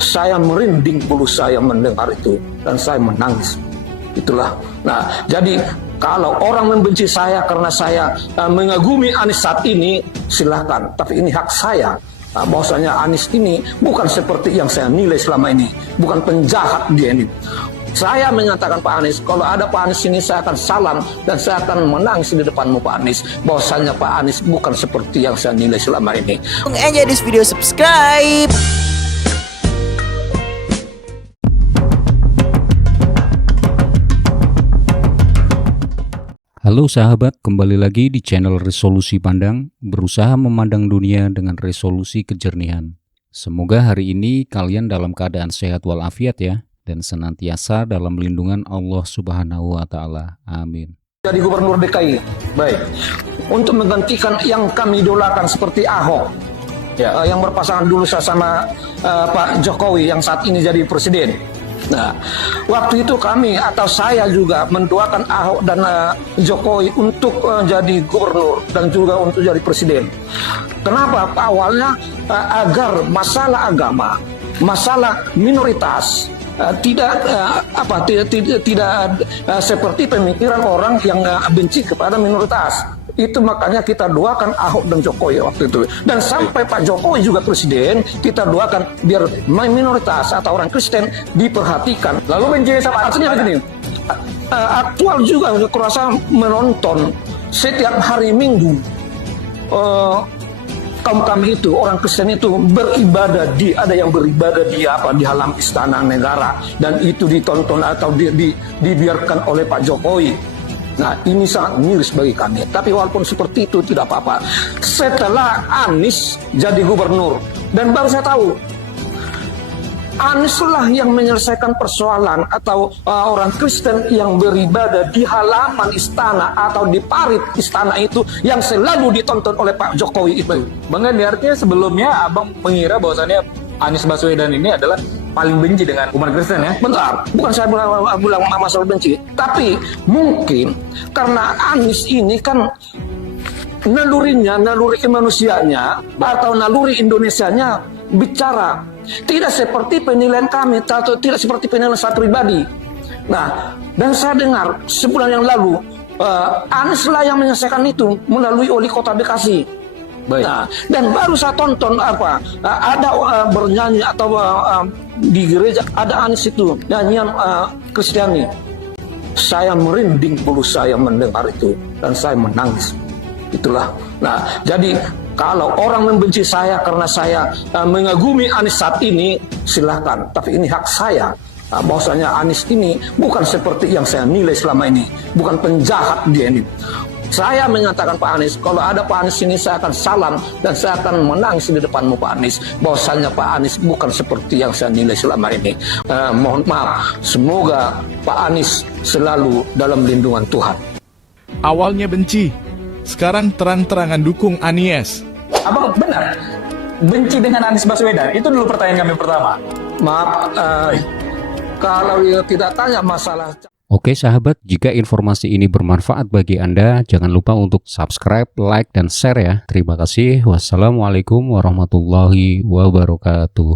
Saya merinding bulu saya mendengar itu dan saya menangis. Itulah. Nah, jadi kalau orang membenci saya karena saya mengagumi Anies saat ini, silahkan. Tapi ini hak saya. Bahwasanya Anies ini bukan seperti yang saya nilai selama ini, bukan penjahat dia ini. Saya menyatakan Pak Anies, kalau ada Pak Anies ini saya akan salam dan saya akan menangis di depanmu Pak Anies. Bahwasanya Pak Anies bukan seperti yang saya nilai selama ini. Enjoy this video, subscribe. Halo sahabat, kembali lagi di channel Resolusi Pandang, berusaha memandang dunia dengan resolusi kejernihan. Semoga hari ini kalian dalam keadaan sehat walafiat ya, dan senantiasa dalam lindungan Allah Subhanahu wa Ta'ala. Amin. Jadi Gubernur DKI, baik, untuk menggantikan yang kami idolakan seperti Ahok, ya, yang berpasangan dulu sama Pak Jokowi yang saat ini jadi presiden. Nah, waktu itu kami atau saya juga mendoakan Ahok dan Jokowi untuk jadi gubernur dan juga untuk jadi presiden. Kenapa? Awalnya agar masalah agama, masalah minoritas tidak seperti pemikiran orang yang benci kepada minoritas. Itu makanya kita doakan Ahok dan Jokowi waktu itu. Dan sampai Pak Jokowi juga presiden, kita doakan biar minoritas atau orang Kristen diperhatikan. Lalu benci sama artinya begini. Aktual juga kurasa menonton setiap hari Minggu kaum kami itu, orang Kristen itu beribadah ada yang beribadah di halaman istana negara, dan itu ditonton atau dibiarkan oleh Pak Jokowi. Nah, ini sangat miris bagi kami. Tapi walaupun seperti itu tidak apa-apa. Setelah Anies jadi gubernur, dan baru saya tahu Anies lah yang menyelesaikan persoalan atau orang Kristen yang beribadah di halaman istana atau di parit istana itu yang selalu ditonton oleh Pak Jokowi itu. Bang Gandhi, artinya sebelumnya abang mengira bahwasannya Anies Baswedan ini adalah paling benci dengan umat Kristen ya? Bentar, bukan saya bilang masalah benci, tapi mungkin karena Anies ini kan naluri manusianya atau naluri Indonesianya bicara tidak seperti penilaian kami atau tidak seperti penilaian saya pribadi. Nah, dan saya dengar sebulan yang lalu Anies lah yang menyelesaikan itu melalui wali kota Bekasi. Baik. Nah, dan baru saya tonton ada bernyanyi atau di gereja ada Anies itu nyanyian Kristiani. Saya merinding bulu saya mendengar itu dan saya menangis. Itulah. Nah, jadi kalau orang membenci saya karena saya mengagumi Anies saat ini, silahkan. Tapi ini hak saya. Bahwasanya Anies ini bukan seperti yang saya nilai selama ini, bukan penjahat dia ini. Saya menyatakan Pak Anies, kalau ada Pak Anies ini saya akan salam dan saya akan menangis di depanmu Pak Anies. Bahwasanya Pak Anies bukan seperti yang saya nilai selama ini. Mohon maaf, semoga Pak Anies selalu dalam lindungan Tuhan. Awalnya benci, sekarang terang-terangan dukung Anies. Abang benar benci dengan Anies Baswedan? Itu dulu pertanyaan kami pertama. Maaf, kalau tidak tanya masalah. Oke sahabat, jika informasi ini bermanfaat bagi Anda, jangan lupa untuk subscribe, like, dan share ya. Terima kasih. Wassalamualaikum warahmatullahi wabarakatuh.